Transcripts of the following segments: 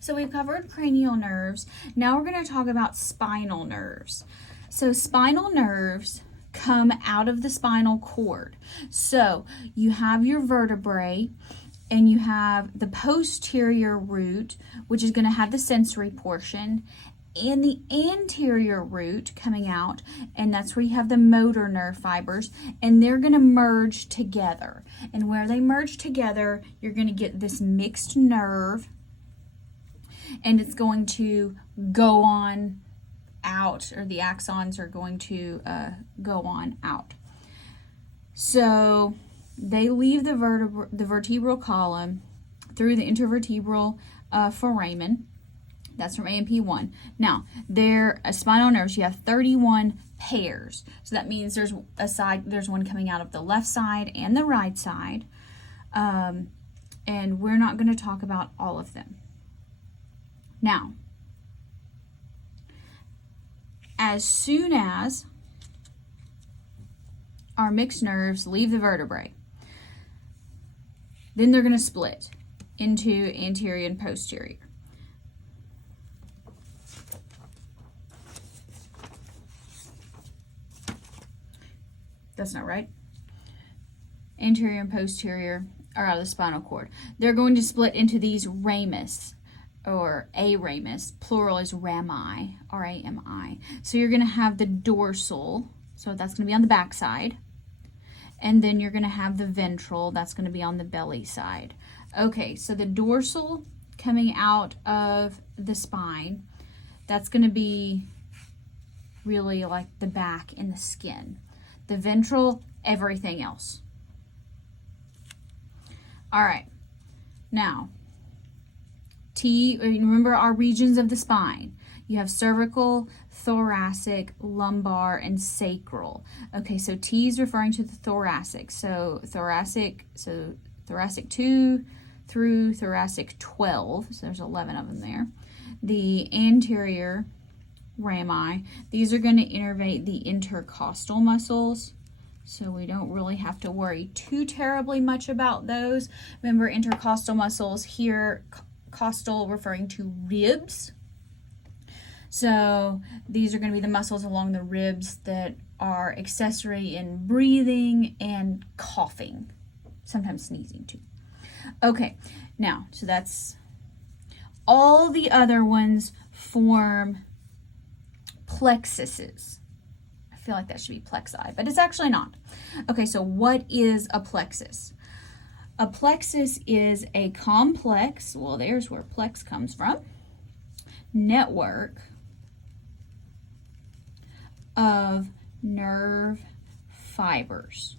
So we've covered cranial nerves. Now we're going to talk about spinal nerves. So spinal nerves come out of the spinal cord. So you have your vertebrae and you have the posterior root, which is going to have the sensory portion, and the anterior root coming out, and that's where you have the motor nerve fibers, and they're going to merge together. And where they merge together, you're going to get this mixed nerve, and it's going to go on out, or the axons are going to go on out. So they leave the vertebral column through the intervertebral foramen. That's from AMP1. Now, spinal nerves, you have 31 pairs. So that means there's one coming out of the left side and the right side. And we're not going to talk about all of them. Now, as soon as our mixed nerves leave the vertebrae, then they're going to split into anterior and posterior. That's not right. Anterior and posterior are out of the spinal cord. They're going to split into these ramus, or a ramus. Plural is rami, R-A-M-I. So you're going to have the dorsal, so that's going to be on the back side. And then you're going to have the ventral, that's going to be on the belly side. Okay, so the dorsal coming out of the spine, that's going to be really like the back and the skin. The ventral, everything else. All right, now, remember our regions of the spine. You have cervical, thoracic, lumbar, and sacral. Okay, so T is referring to the thoracic. So thoracic 2 through thoracic 12. So there's 11 of them there. The anterior rami, these are going to innervate the intercostal muscles. So we don't really have to worry too terribly much about those. Remember, intercostal muscles here, costal referring to ribs. So these are going to be the muscles along the ribs that are accessory in breathing and coughing, sometimes sneezing too. Okay, now, so that's all the other ones form plexuses. I feel like that should be plexi, but it's actually not. Okay, so what is a plexus? A plexus is a complex, well, there's where plex comes from, network of nerve fibers.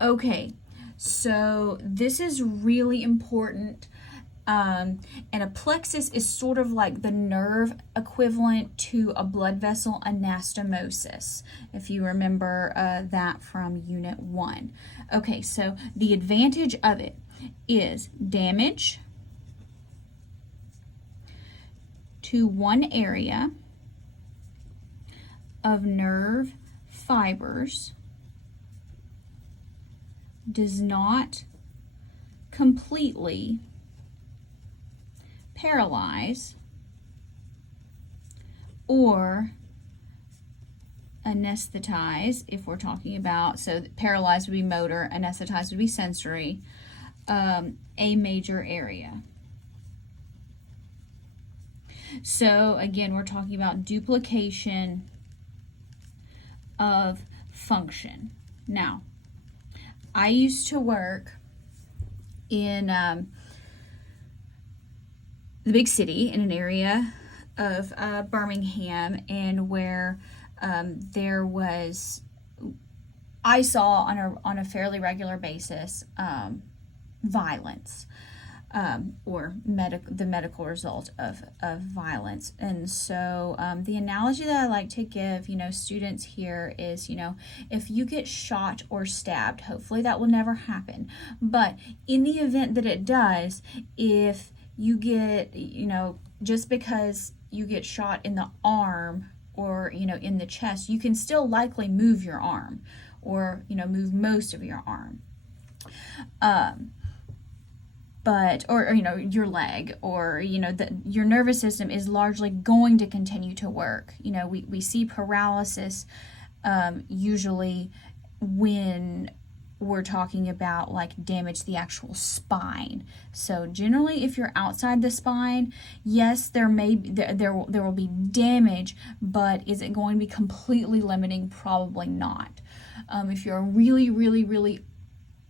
Okay, so this is really important. And a plexus is sort of like the nerve equivalent to a blood vessel anastomosis, if you remember that from Unit 1. Okay, so the advantage of it is damage to one area of nerve fibers does not completely paralyze or anesthetize, if we're talking about, so paralyzed would be motor, anesthetized would be sensory, a major area. So again, we're talking about duplication of function. Now, I used to work in the big city, in an area of Birmingham, and where I saw on a fairly regular basis violence, or the medical result of violence. And so the analogy that I like to give, students here is, if you get shot or stabbed, hopefully that will never happen. But in the event that it does, if you get, just because you get shot in the arm or, in the chest, you can still likely move your arm or, move most of your arm. but or your leg, or your nervous system is largely going to continue to work. We see paralysis usually when we're talking about like damage to the actual spine. So generally, if you're outside the spine, yes, there will be damage, but is it going to be completely limiting? Probably not. If you're a really, really, really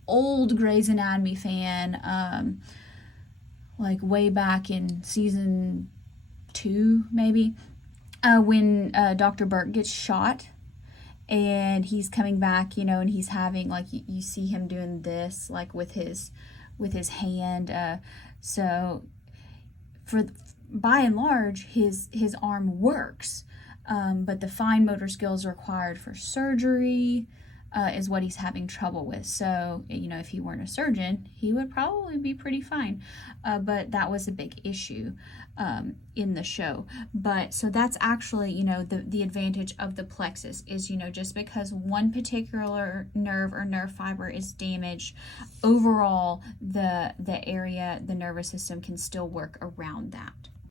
old Grey's Anatomy fan, like way back in season 2, maybe, when Dr. Burke gets shot and he's coming back, and he's having like you see him doing this like with his hand. So for by and large, his arm works, but the fine motor skills required for surgery is what he's having trouble with. So, if he weren't a surgeon, he would probably be pretty fine. But that was a big issue in the show. But so that's actually, the advantage of the plexus is, just because one particular nerve or nerve fiber is damaged, overall the area, the nervous system can still work around that.